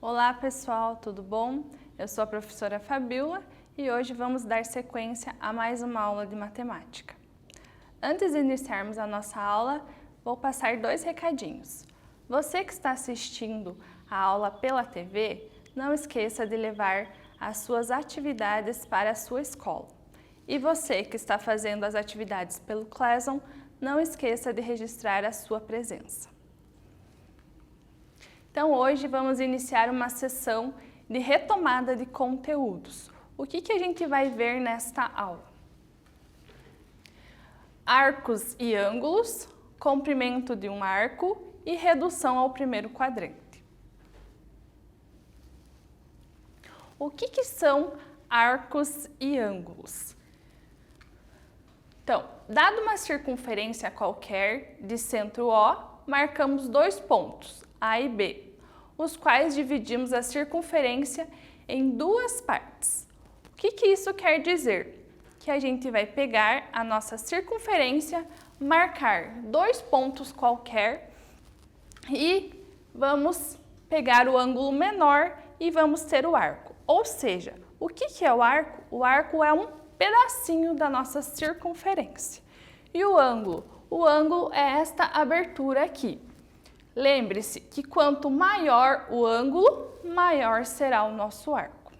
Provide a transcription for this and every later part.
Olá pessoal, tudo bom? Eu sou a professora Fabiola e hoje vamos dar sequência a mais uma aula de matemática. Antes de iniciarmos a nossa aula, vou passar dois recadinhos. Você que está assistindo a aula pela TV, não esqueça de levar as suas atividades para a sua escola. E você que está fazendo as atividades pelo Classroom, não esqueça de registrar a sua presença. Então hoje vamos iniciar uma sessão de retomada de conteúdos. O que a gente vai ver nesta aula? Arcos e ângulos, comprimento de um arco e redução ao primeiro quadrante. O que são arcos e ângulos? Então, dado uma circunferência qualquer de centro O, marcamos dois pontos, A e B, os quais dividimos a circunferência em duas partes. O que isso quer dizer? Que a gente vai pegar a nossa circunferência, marcar dois pontos qualquer e vamos pegar o ângulo menor e vamos ter o arco. Ou seja, o que é o arco? O arco é um pedacinho da nossa circunferência. E o ângulo? O ângulo é esta abertura aqui. Lembre-se que quanto maior o ângulo, maior será o nosso arco.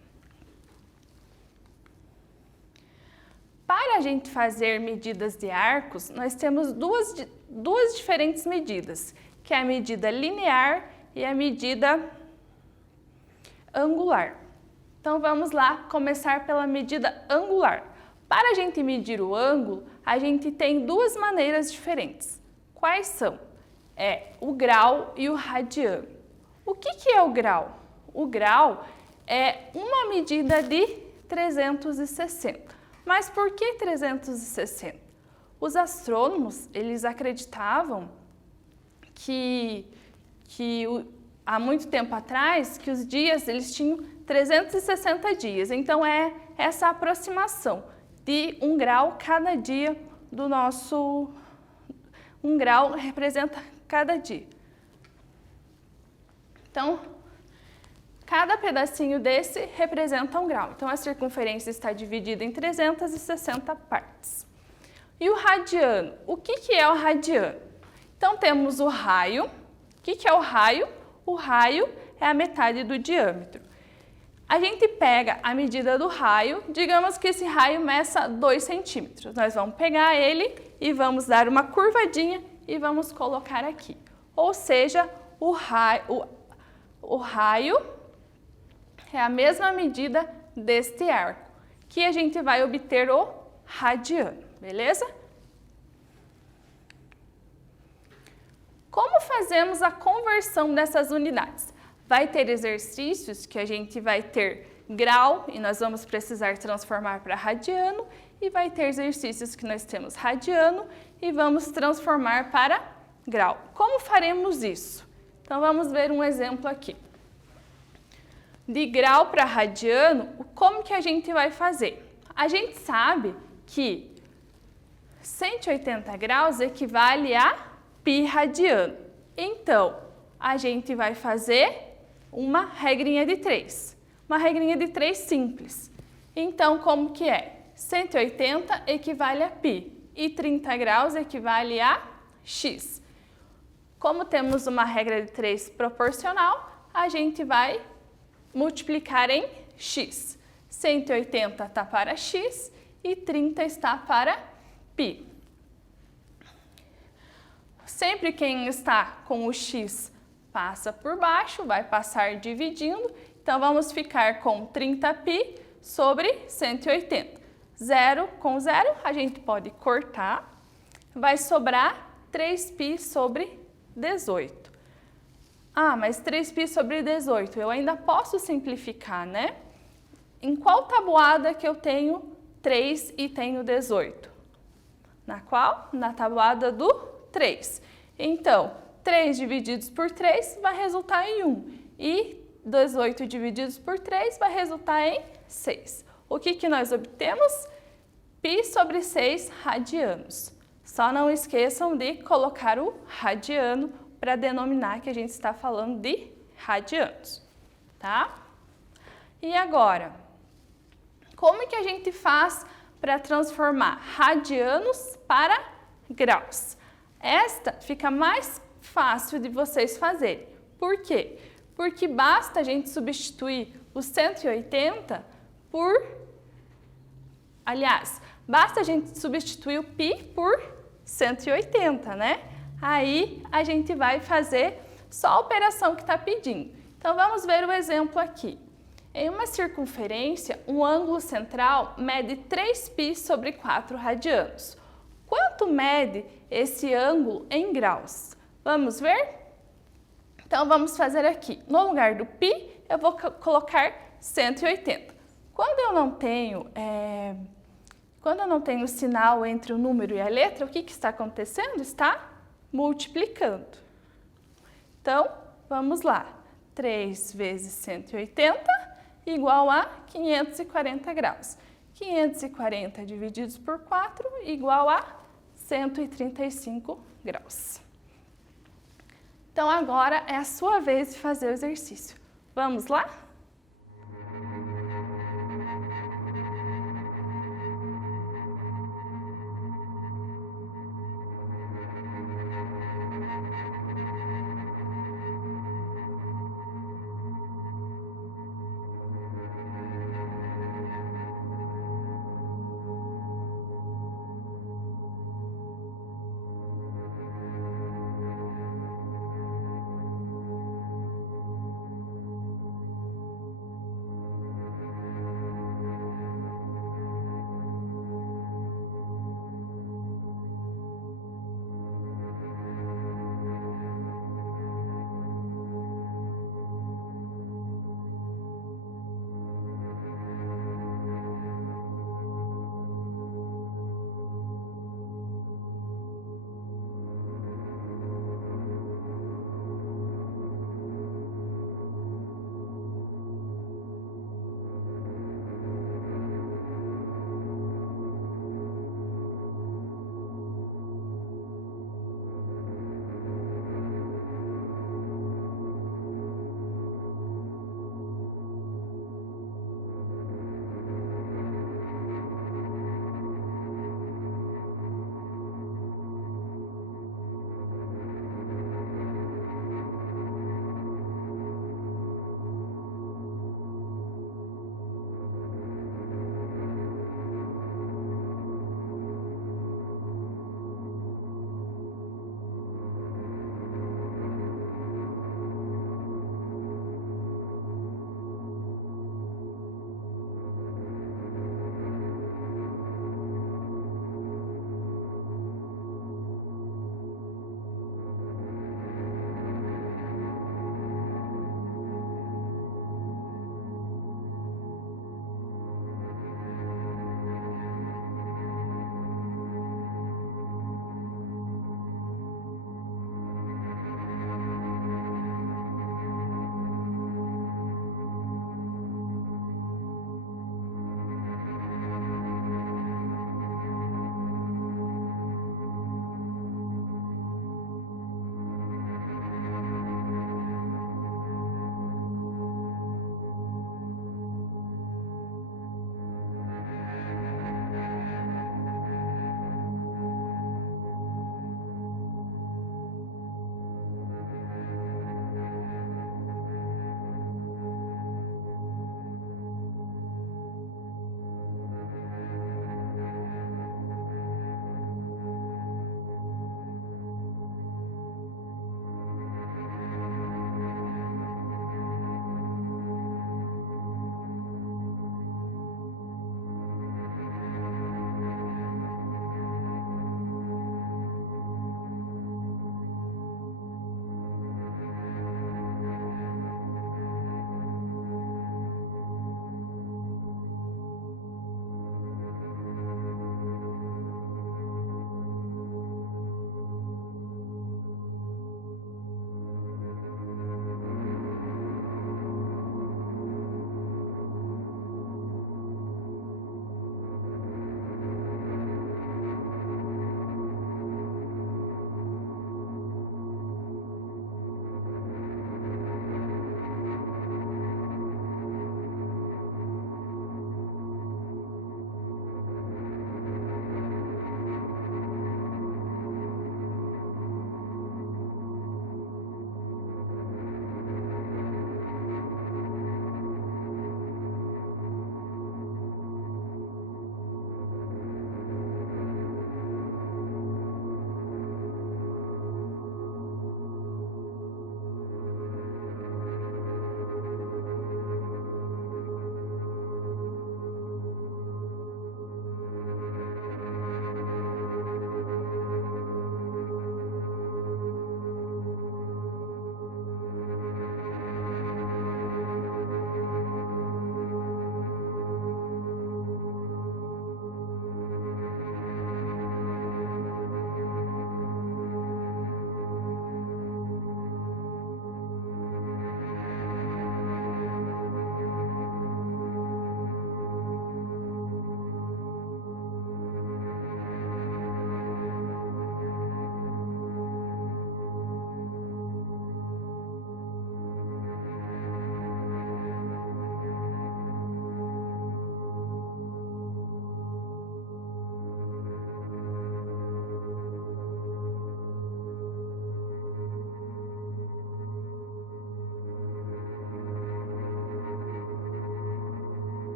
Para a gente fazer medidas de arcos, nós temos duas diferentes medidas, que é a medida linear e a medida angular. Então vamos lá começar pela medida angular. Para a gente medir o ângulo, a gente tem duas maneiras diferentes. Quais são? É o grau e o radiano. O que é o grau? O grau é uma medida de 360. Mas por que 360? Os astrônomos, eles acreditavam que há muito tempo atrás, que os dias eles tinham 360 dias. Então é essa aproximação de um grau cada dia do nosso... Um grau representa cada dia. Então, cada pedacinho desse representa um grau. Então, a circunferência está dividida em 360 partes. E o radiano? O que é o radiano? Então, temos o raio. O que é o raio? O raio é a metade do diâmetro. A gente pega a medida do raio, digamos que esse raio meça 2 centímetros. Nós vamos pegar ele e vamos dar uma curvadinha e vamos colocar aqui. Ou seja, o raio é a mesma medida deste arco, que a gente vai obter o radiano, beleza? Como fazemos a conversão dessas unidades? Vai ter exercícios que a gente vai ter grau e nós vamos precisar transformar para radiano, e vai ter exercícios que nós temos radiano e vamos transformar para grau. Como faremos isso? Então vamos ver um exemplo aqui. De grau para radiano, como que a gente vai fazer? A gente sabe que 180 graus equivale a π radiano. Então, a gente vai fazer uma regrinha de 3. Uma regrinha de 3 simples. Então, como que é? 180 equivale a π e 30 graus equivale a x. Como temos uma regra de 3 proporcional, a gente vai multiplicar em x. 180 está para x e 30 está para π. Sempre quem está com o x passa por baixo, vai passar dividindo. Então, vamos ficar com 30π sobre 180. 0 com 0, a gente pode cortar. Vai sobrar 3π sobre 18. Ah, mas 3π sobre 18, eu ainda posso simplificar, né? Em qual tabuada que eu tenho 3 e tenho 18? Na qual? Na tabuada do 3. Então, 3 divididos por 3 vai resultar em 1. E 18 divididos por 3 vai resultar em 6. O que nós obtemos? π sobre 6 radianos. Só não esqueçam de colocar o radiano para denominar que a gente está falando de radianos, tá? E agora, como que a gente faz para transformar radianos para graus? Esta fica mais fácil de vocês fazerem. Por quê? Porque basta a gente substituir o 180 por... Aliás, basta a gente substituir o π por 180, né? Aí a gente vai fazer só a operação que está pedindo. Então vamos ver o exemplo aqui. Em uma circunferência, um ângulo central mede 3π sobre 4 radianos. Quanto mede esse ângulo em graus? Vamos ver? Então vamos fazer aqui. No lugar do π, eu vou colocar 180. Quando eu não tenho sinal entre o número e a letra, o que está acontecendo? Está multiplicando. Então, vamos lá. 3 vezes 180 igual a 540 graus. 540 divididos por 4 igual a 135 graus. Então, agora é a sua vez de fazer o exercício. Vamos lá?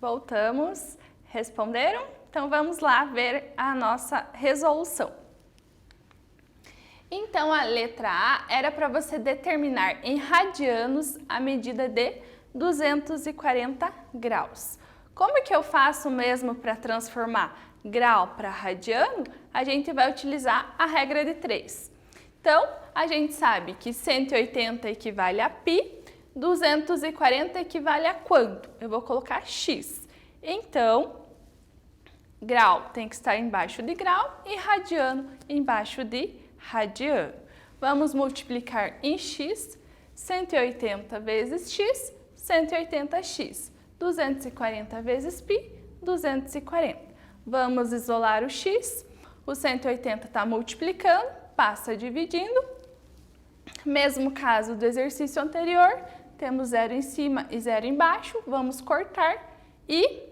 Voltamos. Responderam? Então vamos lá ver a nossa resolução. Então a letra A era para você determinar em radianos a medida de 240 graus. Como que eu faço mesmo para transformar grau para radiano? A gente vai utilizar a regra de 3. Então, a gente sabe que 180 equivale a π, 240 equivale a quanto? Eu vou colocar x. Então, grau tem que estar embaixo de grau e radiano embaixo de radiano. Vamos multiplicar em x, 180 vezes x, 180x. 240 vezes π, 240. Vamos isolar o x, o 180 está multiplicando, passa dividindo. Mesmo caso do exercício anterior, temos 0 em cima e 0 embaixo, vamos cortar e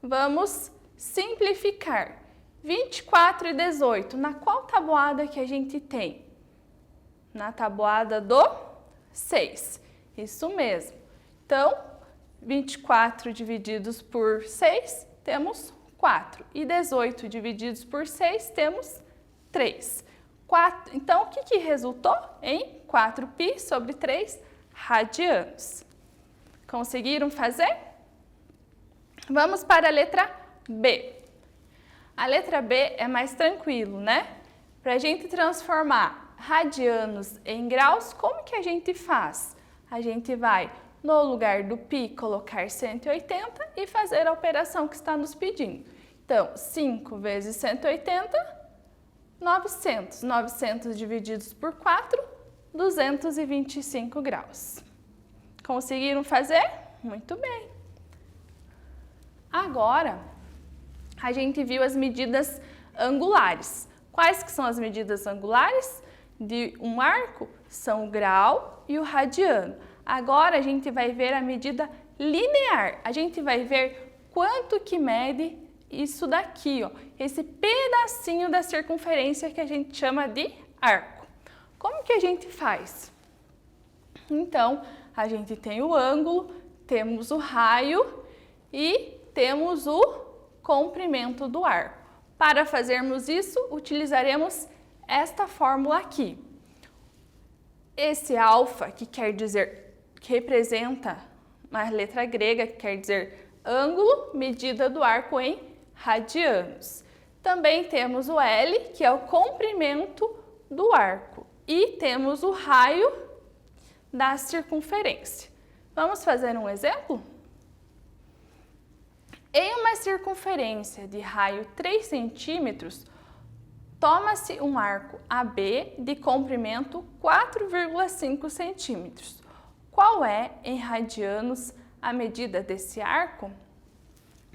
vamos simplificar. 24 e 18, na qual tabuada que a gente tem? Na tabuada do 6, isso mesmo. Então, 24 divididos por 6, temos 4. E 18 divididos por 6, temos 3. Então, o que resultou? Em 4π sobre 3 radianos. Conseguiram fazer? Vamos para a letra B. A letra B é mais tranquilo, né? Para a gente transformar radianos em graus, como que a gente faz? A gente vai, no lugar do π, colocar 180 e fazer a operação que está nos pedindo. Então, 5 vezes 180, 900. 900 divididos por 4, 225 graus. Conseguiram fazer? Muito bem. Agora, a gente viu as medidas angulares. Quais que são as medidas angulares? De um arco são o grau e o radiano. Agora, a gente vai ver a medida linear. A gente vai ver quanto que mede isso daqui, ó, esse pedacinho da circunferência que a gente chama de arco. Como que a gente faz? Então, a gente tem o ângulo, temos o raio e temos o comprimento do arco. Para fazermos isso, utilizaremos esta fórmula aqui. Esse alfa, que quer dizer, que representa uma letra grega, que quer dizer ângulo, medida do arco em radianos. Também temos o L, que é o comprimento do arco. E temos o raio da circunferência. Vamos fazer um exemplo? Em uma circunferência de raio 3 centímetros, toma-se um arco AB de comprimento 4,5 centímetros. Qual é, em radianos, a medida desse arco?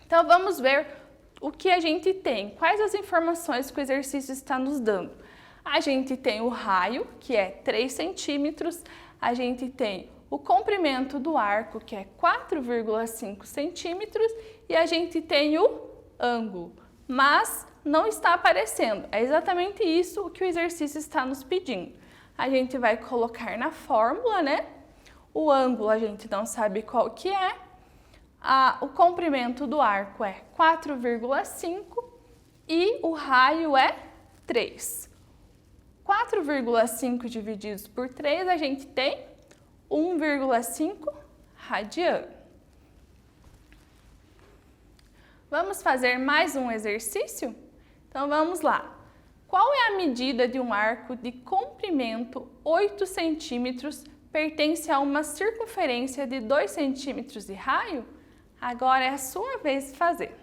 Então, vamos ver o que a gente tem. Quais as informações que o exercício está nos dando? A gente tem o raio, que é 3 centímetros. A gente tem o comprimento do arco, que é 4,5 centímetros. E a gente tem o ângulo, mas não está aparecendo. É exatamente isso o que o exercício está nos pedindo. A gente vai colocar na fórmula, né? O ângulo a gente não sabe qual que é. O comprimento do arco é 4,5 e o raio é 3. 4,5 divididos por 3, a gente tem 1,5 radiano. Vamos fazer mais um exercício? Então, vamos lá. Qual é a medida de um arco de comprimento 8 centímetros pertence a uma circunferência de 2 centímetros de raio? Agora é a sua vez de fazer.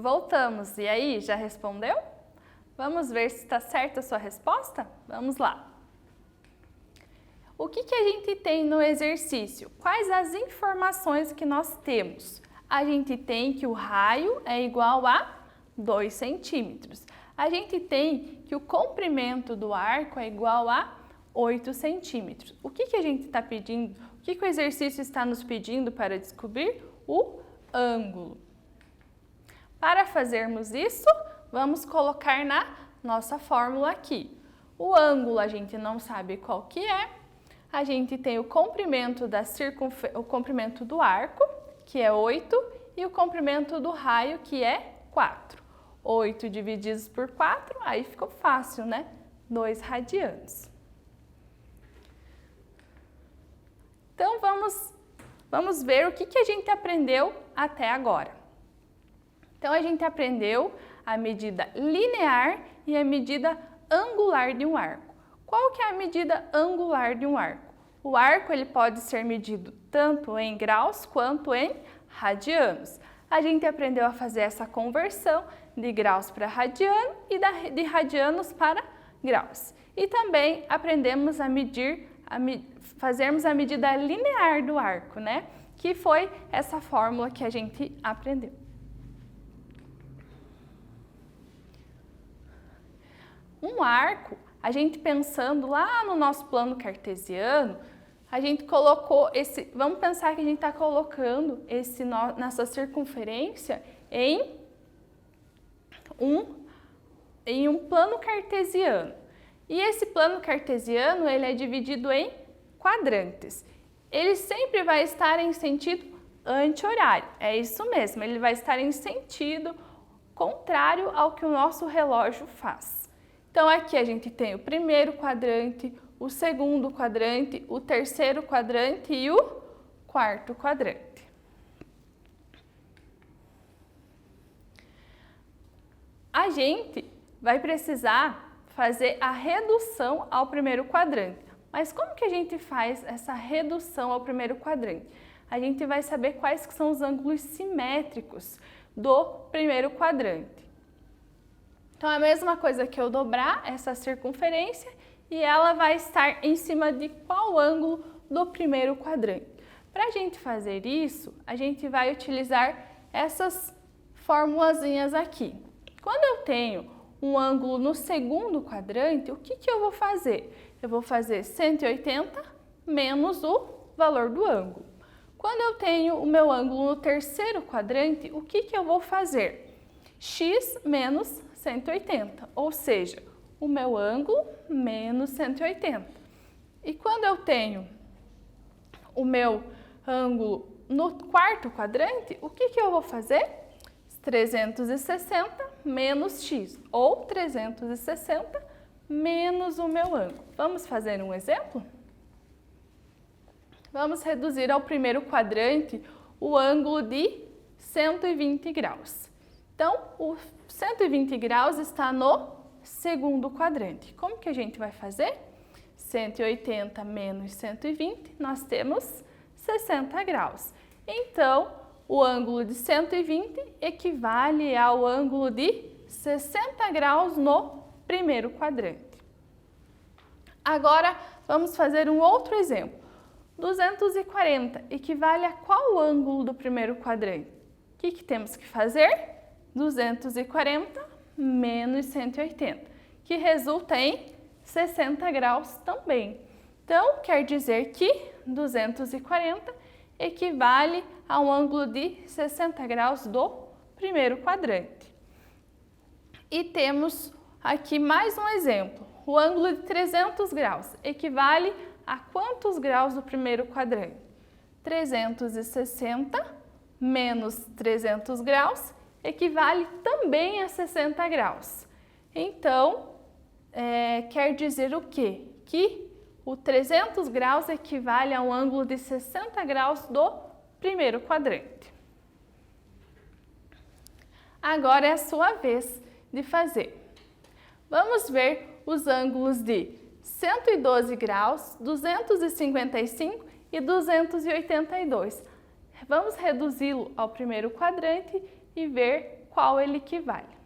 Voltamos. E aí, já respondeu? Vamos ver se está certa a sua resposta? Vamos lá. O que a gente tem no exercício? Quais as informações que nós temos? A gente tem que o raio é igual a 2 centímetros. A gente tem que o comprimento do arco é igual a 8 centímetros. O que a gente está pedindo? O que o exercício está nos pedindo para descobrir? O ângulo. Para fazermos isso, vamos colocar na nossa fórmula aqui. O ângulo a gente não sabe qual que é. A gente tem o comprimento o comprimento do arco, que é 8, e o comprimento do raio, que é 4. 8 divididos por 4, aí ficou fácil, né? 2 radianos. Então, vamos ver o que a gente aprendeu até agora. Então, a gente aprendeu a medida linear e a medida angular de um arco. Qual que é a medida angular de um arco? O arco ele pode ser medido tanto em graus quanto em radianos. A gente aprendeu a fazer essa conversão de graus para radiano e de radianos para graus. E também aprendemos a fazermos a medida linear do arco, né? Que foi essa fórmula que a gente aprendeu. Um arco, a gente pensando lá no nosso plano cartesiano, a gente colocou vamos pensar que a gente está colocando nessa circunferência em um plano cartesiano. E esse plano cartesiano, ele é dividido em quadrantes. Ele sempre vai estar em sentido anti-horário, é isso mesmo, ele vai estar em sentido contrário ao que o nosso relógio faz. Então, aqui a gente tem o primeiro quadrante, o segundo quadrante, o terceiro quadrante e o quarto quadrante. A gente vai precisar fazer a redução ao primeiro quadrante. Mas como que a gente faz essa redução ao primeiro quadrante? A gente vai saber quais que são os ângulos simétricos do primeiro quadrante. Então, é a mesma coisa que eu dobrar essa circunferência e ela vai estar em cima de qual ângulo do primeiro quadrante. Para a gente fazer isso, a gente vai utilizar essas formulazinhas aqui. Quando eu tenho um ângulo no segundo quadrante, o que eu vou fazer? Eu vou fazer 180 menos o valor do ângulo. Quando eu tenho o meu ângulo no terceiro quadrante, o que eu vou fazer? X menos 180, ou seja, o meu ângulo menos 180. E quando eu tenho o meu ângulo no quarto quadrante, o que eu vou fazer? 360 menos x, ou 360 menos o meu ângulo. Vamos fazer um exemplo? Vamos reduzir ao primeiro quadrante o ângulo de 120 graus. Então, o 120 graus está no segundo quadrante. Como que a gente vai fazer? 180 menos 120, nós temos 60 graus. Então, o ângulo de 120 equivale ao ângulo de 60 graus no primeiro quadrante. Agora, vamos fazer um outro exemplo. 240 equivale a qual ângulo do primeiro quadrante? O que temos que fazer? 240 menos 180, que resulta em 60 graus também. Então, quer dizer que 240 equivale a um ângulo de 60 graus do primeiro quadrante. E temos aqui mais um exemplo. O ângulo de 300 graus equivale a quantos graus do primeiro quadrante? 360 menos 300 graus equivale também a 60 graus. Então, quer dizer o quê? Que o 300 graus equivale a um ângulo de 60 graus do primeiro quadrante. Agora é a sua vez de fazer. Vamos ver os ângulos de 112 graus, 255 e 282. Vamos reduzi-lo ao primeiro quadrante e ver qual ele equivale.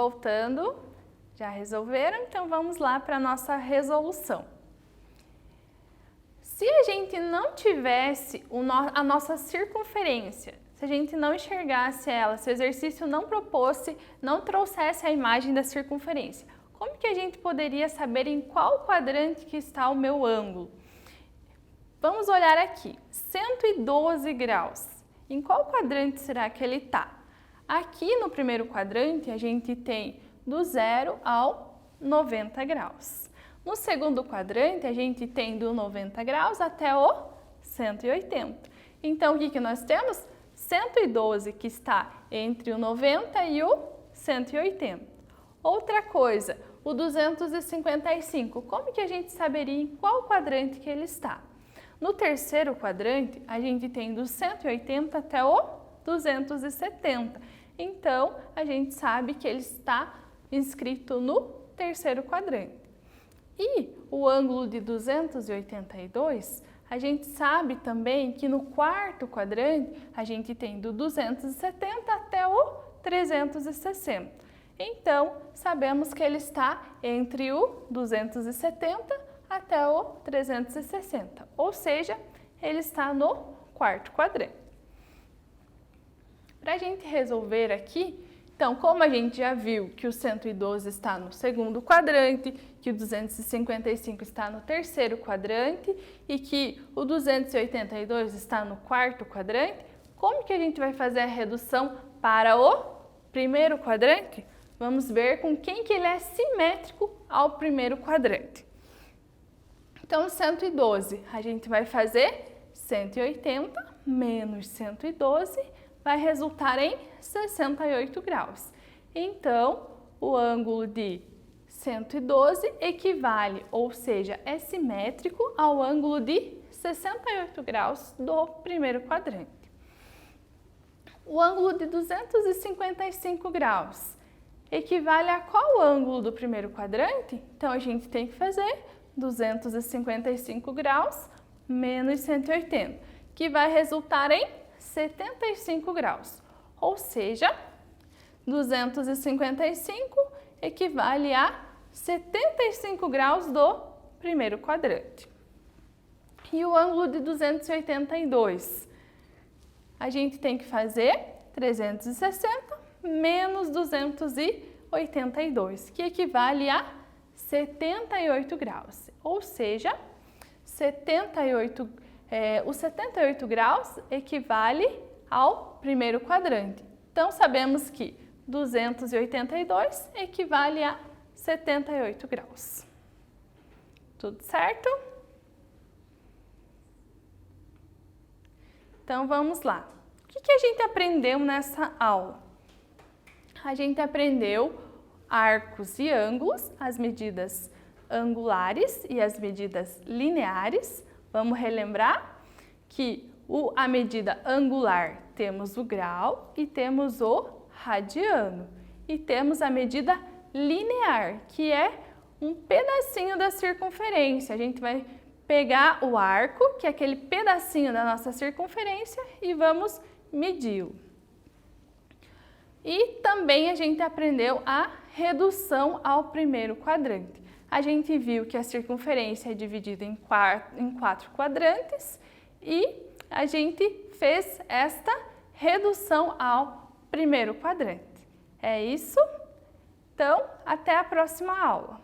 Voltando, já resolveram? Então vamos lá para a nossa resolução. Se a gente não tivesse a nossa circunferência, se a gente não enxergasse ela, se o exercício não trouxesse a imagem da circunferência, como que a gente poderia saber em qual quadrante que está o meu ângulo? Vamos olhar aqui, 112 graus. Em qual quadrante será que ele está? Aqui no primeiro quadrante a gente tem do 0 ao 90 graus. No segundo quadrante, a gente tem do 90 graus até o 180. Então, o que nós temos? 112 que está entre o 90 e o 180. Outra coisa, o 255. Como que a gente saberia em qual quadrante que ele está? No terceiro quadrante, a gente tem do 180 até o 270. Então, a gente sabe que ele está inscrito no terceiro quadrante. E o ângulo de 282, a gente sabe também que no quarto quadrante a gente tem do 270 até o 360. Então, sabemos que ele está entre o 270 até o 360, ou seja, ele está no quarto quadrante. Para a gente resolver aqui, então, como a gente já viu que o 112 está no segundo quadrante, que o 255 está no terceiro quadrante e que o 282 está no quarto quadrante, como que a gente vai fazer a redução para o primeiro quadrante? Vamos ver com quem que ele é simétrico ao primeiro quadrante. Então, 112, a gente vai fazer 180 menos 112, vai resultar em 68 graus. Então, o ângulo de 112 equivale, ou seja, é simétrico ao ângulo de 68 graus do primeiro quadrante. O ângulo de 255 graus equivale a qual ângulo do primeiro quadrante? Então, a gente tem que fazer 255 graus menos 180, que vai resultar em 75 graus, ou seja, 255 equivale a 75 graus do primeiro quadrante. E o ângulo de 282, a gente tem que fazer 360 menos 282, que equivale a 78 graus, ou seja, os 78 graus equivale ao primeiro quadrante. Então, sabemos que 282 equivale a 78 graus. Tudo certo? Então, vamos lá. O que a gente aprendeu nessa aula? A gente aprendeu arcos e ângulos, as medidas angulares e as medidas lineares. Vamos relembrar que a medida angular temos o grau e temos o radiano. E temos a medida linear, que é um pedacinho da circunferência. A gente vai pegar o arco, que é aquele pedacinho da nossa circunferência, e vamos medi-lo. E também a gente aprendeu a redução ao primeiro quadrante. A gente viu que a circunferência é dividida em quatro quadrantes e a gente fez esta redução ao primeiro quadrante. É isso? Então, até a próxima aula.